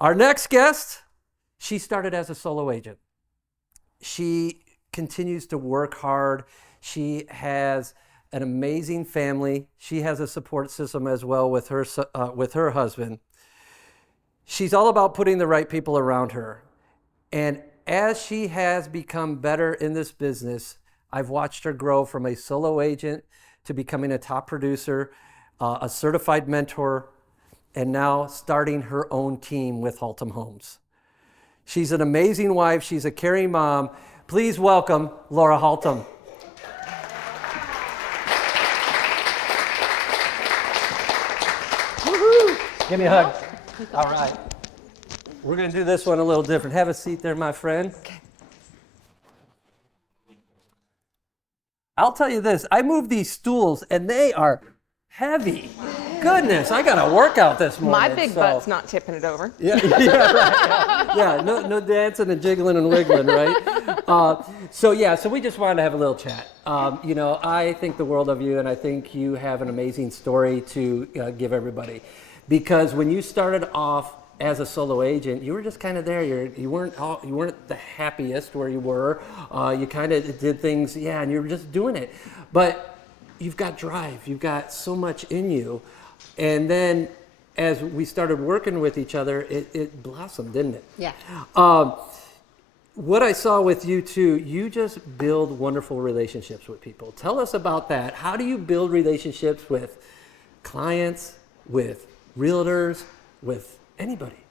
Our next guest, she started as a solo agent. She continues to work hard. She has an amazing family. She has a support system as well with her husband. She's all about putting the right people around her. And as she has become better in this business, I've watched her grow from a solo agent to becoming a top producer, a certified mentor, and now starting her own team with Haltom Homes. She's an amazing wife. She's a caring mom. Please welcome Laura Haltom. Woohoo! Give me a hug. All right. We're going to do this one a little different. Have a seat there, my friend. Okay. I'll tell you this. I moved these stools, and they are heavy. Goodness, I got a workout this morning. My big butt's not tipping it over. Yeah, right. Yeah, no dancing and jiggling and wiggling, right? So we just wanted to have a little chat. I think the world of you, and I think you have an amazing story to give everybody. Because when you started off as a solo agent, you were just kind of there. You weren't the happiest where you were. You kind of did things, and you were just doing it. But you've got drive. You've got so much in you. And then as we started working with each other, it blossomed, didn't it? Yeah. What I saw with you too, you just build wonderful relationships with people. Tell us about that. How do you build relationships with clients, with realtors, with anybody?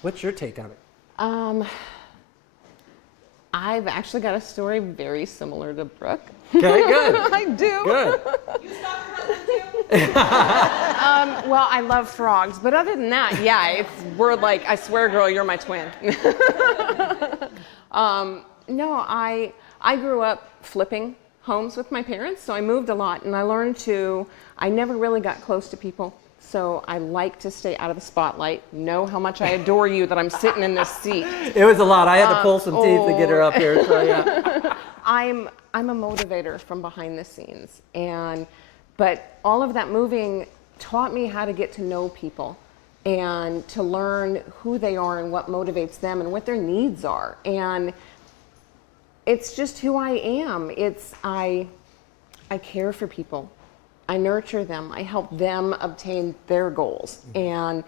What's your take on it? I've actually got a story very similar to Brooke. Okay, good. I do. Good. You stop her husband too? Well, I love frogs, but other than that, yeah, we're like, I swear, girl, you're my twin. No, I grew up flipping homes with my parents, so I moved a lot, and I never really got close to people. So I like to stay out of the spotlight. Know how much I adore you that I'm sitting in this seat. It was a lot. I had to pull some teeth to get her up here. So yeah. I'm a motivator from behind the scenes, but all of that moving taught me how to get to know people and to learn who they are and what motivates them and what their needs are. And it's just who I am. I care for people. I nurture them. I help them obtain their goals. And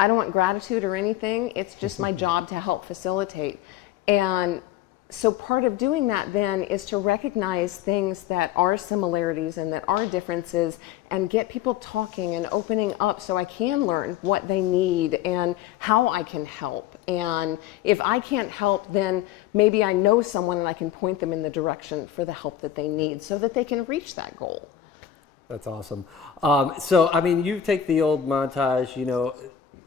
I don't want gratitude or anything. It's just my job to help facilitate. And so part of doing that then is to recognize things that are similarities and that are differences and get people talking and opening up so I can learn what they need and how I can help. And if I can't help, then maybe I know someone and I can point them in the direction for the help that they need so that they can reach that goal. That's awesome. So, I mean, you take the old montage,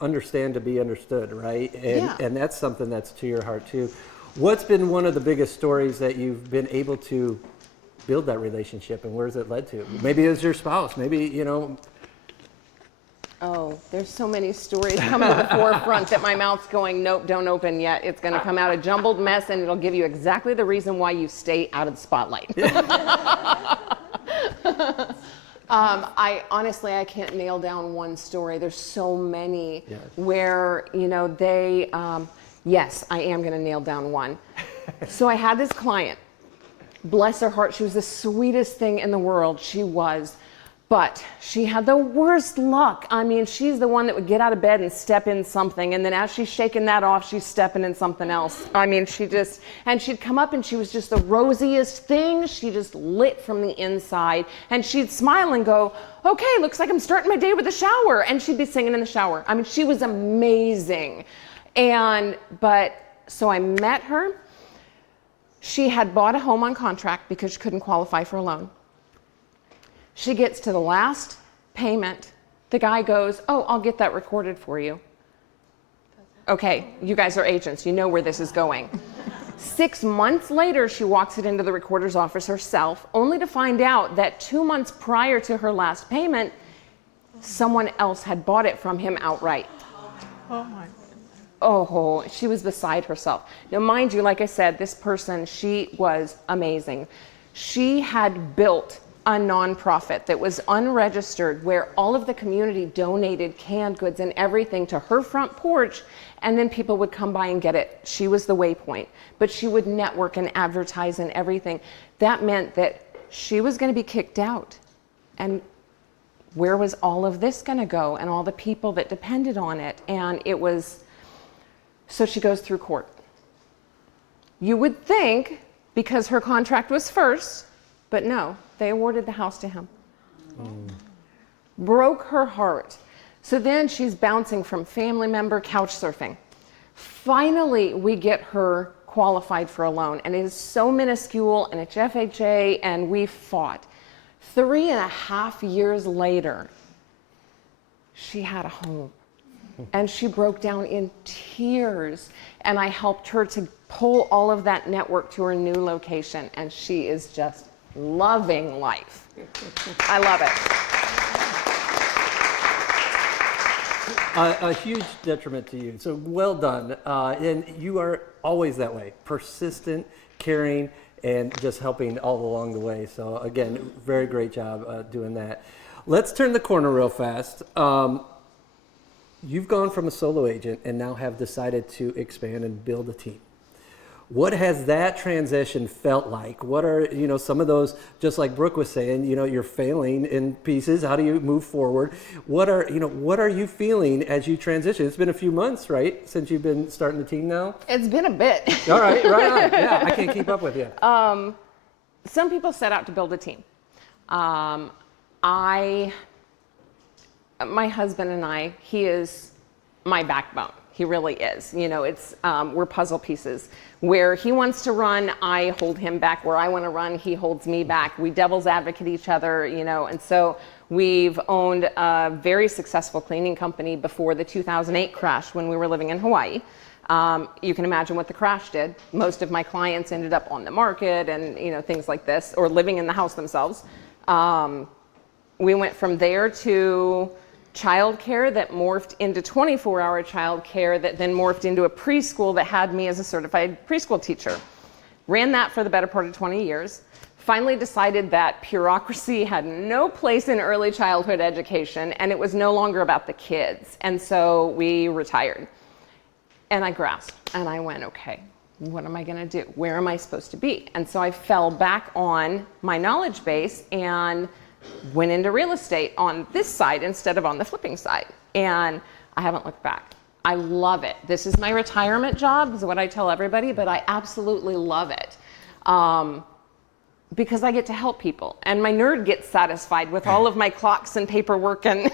understand to be understood, right? And that's something that's to your heart too. What's been one of the biggest stories that you've been able to build that relationship, and where's it led to? Maybe it's your spouse, maybe, Oh, there's so many stories coming to the forefront that my mouth's going, nope, don't open yet. It's going to come out a jumbled mess, and it'll give you exactly the reason why you stay out of the spotlight. I can't nail down one story. There's so many where, yes, I am going to nail down one. So I had this client, bless her heart, she was the sweetest thing in the world. She was, but she had the worst luck. I mean, she's the one that would get out of bed and step in something, and then as she's shaking that off, she's stepping in something else. I mean, and she'd come up and she was just the rosiest thing. She just lit from the inside, and she'd smile and go, okay, looks like I'm starting my day with a shower, and she'd be singing in the shower. I mean, she was amazing. So I met her. She had bought a home on contract because she couldn't qualify for a loan. She gets to the last payment. The guy goes, oh, I'll get that recorded for you. Okay, you guys are agents. You know where this is going. 6 months later, she walks it into the recorder's office herself, only to find out that 2 months prior to her last payment, someone else had bought it from him outright. Oh my. Oh, she was beside herself. Now, mind you, like I said, this person, she was amazing. She had built a nonprofit that was unregistered where all of the community donated canned goods and everything to her front porch, and then people would come by and get it. She was the waypoint, but she would network and advertise and everything. That meant that she was going to be kicked out. And where was all of this going to go, and all the people that depended on it? And it was, so she goes through court. You would think, because her contract was first, but no, they awarded the house to him. Broke her heart. So then she's bouncing from family member couch surfing. Finally, we get her qualified for a loan, and it is so minuscule, and it's FHA, and we fought. 3.5 years later, she had a home, and she broke down in tears, and I helped her to pull all of that network to her new location, and she is just loving life. I love it. A huge detriment to you. So well done. And you are always that way, persistent, caring, and just helping all along the way. So again, very great job doing that. Let's turn the corner real fast. You've gone from a solo agent and now have decided to expand and build a team. What has that transition felt like? What are, some of those, just like Brooke was saying, you're failing in pieces. How do you move forward? What are you feeling as you transition? It's been a few months, right, since you've been starting the team now? It's been a bit. All right, right on. Yeah, I can't keep up with you. Some people set out to build a team. My husband and I, he is my backbone. He really is. We're puzzle pieces. Where he wants to run, I hold him back. Where I want to run, he holds me back. We devil's advocate each other, and so we've owned a very successful cleaning company before the 2008 crash when we were living in Hawaii. You can imagine what the crash did. Most of my clients ended up on the market and, things like this, or living in the house themselves. We went from there to childcare that morphed into 24-hour childcare that then morphed into a preschool that had me as a certified preschool teacher. Ran that for the better part of 20 years. Finally decided that bureaucracy had no place in early childhood education, and it was no longer about the kids. And so we retired. And I grasped and I went, okay, what am I going to do? Where am I supposed to be? And so I fell back on my knowledge base and went into real estate on this side instead of on the flipping side. And I haven't looked back. I love it. This is my retirement job, is what I tell everybody, but I absolutely love it. Because I get to help people. And my nerd gets satisfied with all of my clocks and paperwork and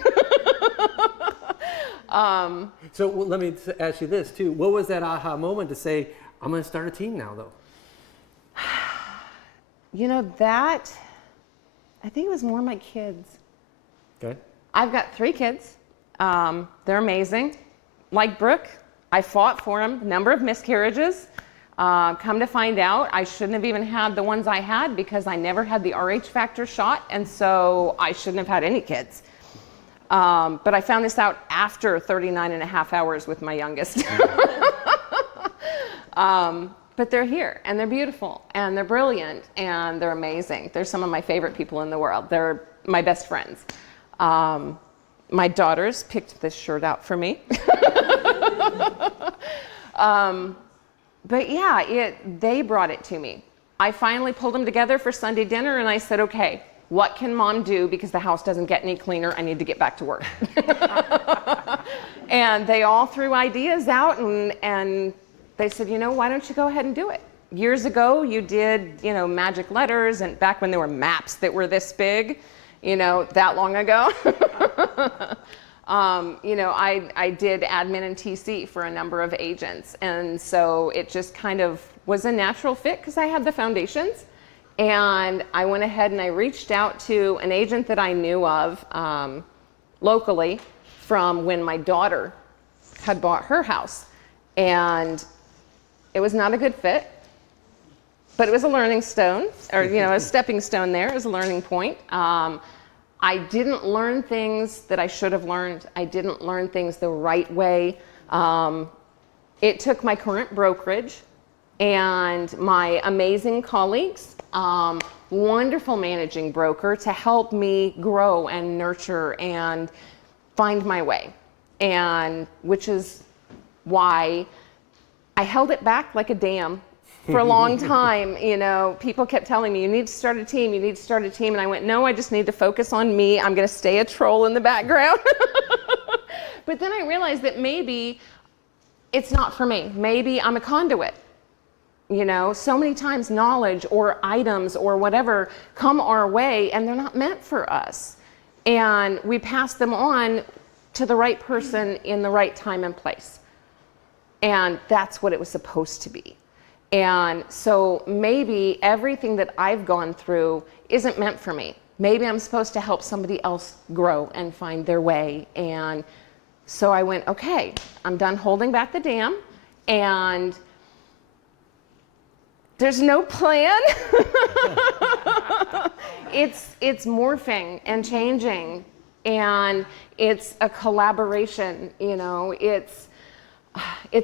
So let me ask you this too. What was that aha moment to say, I'm going to start a team now though? That, I think it was more my kids. Okay. I've got 3 kids. They're amazing. Like Brooke, I fought for them, number of miscarriages. Come to find out, I shouldn't have even had the ones I had because I never had the RH factor shot, and so I shouldn't have had any kids. But I found this out after 39 and a half hours with my youngest. But they're here, and they're beautiful, and they're brilliant, and they're amazing. They're some of my favorite people in the world. They're my best friends. My daughters picked this shirt out for me. But yeah, they brought it to me. I finally pulled them together for Sunday dinner, and I said, okay, what can mom do because the house doesn't get any cleaner? I need to get back to work. And they all threw ideas out, and they said, why don't you go ahead and do it? Years ago, you did, magic letters, and back when there were maps that were this big, that long ago. I did admin and TC for a number of agents. And so it just kind of was a natural fit because I had the foundations. And I went ahead and I reached out to an agent that I knew of locally from when my daughter had bought her house. And it was not a good fit, but it was a learning stone, or a stepping stone there. It was a learning point. I didn't learn things that I should have learned. I didn't learn things the right way. It took my current brokerage and my amazing colleagues, wonderful managing broker to help me grow and nurture and find my way. And which is why I held it back like a dam for a long time. You know, people kept telling me, you need to start a team, you need to start a team. And I went, no, I just need to focus on me. I'm going to stay a troll in the background. But then I realized that maybe it's not for me. Maybe I'm a conduit. You know, so many times knowledge or items or whatever come our way and they're not meant for us. And we pass them on to the right person in the right time and place. And that's what it was supposed to be. And so maybe everything that I've gone through isn't meant for me. Maybe I'm supposed to help somebody else grow and find their way. And so I went, okay, I'm done holding back the dam, and there's no plan. It's morphing and changing, and it's a collaboration, you know. It's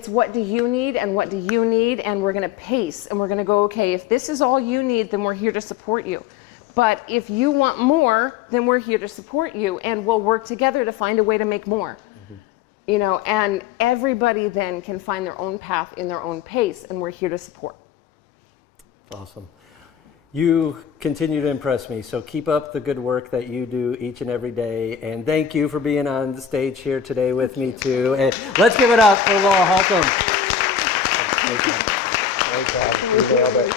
what do you need and what do you need, and we're going to pace, and we're going to go, okay, if this is all you need, then we're here to support you. But if you want more, then we're here to support you, and we'll work together to find a way to make more. You know, and everybody then can find their own path in their own pace, and we're here to support. Awesome. You continue to impress me, so keep up the good work that you do each and every day. And thank you for being on the stage here today with me too. And let's give it up for Laura Holcomb. Great job. You nailed it.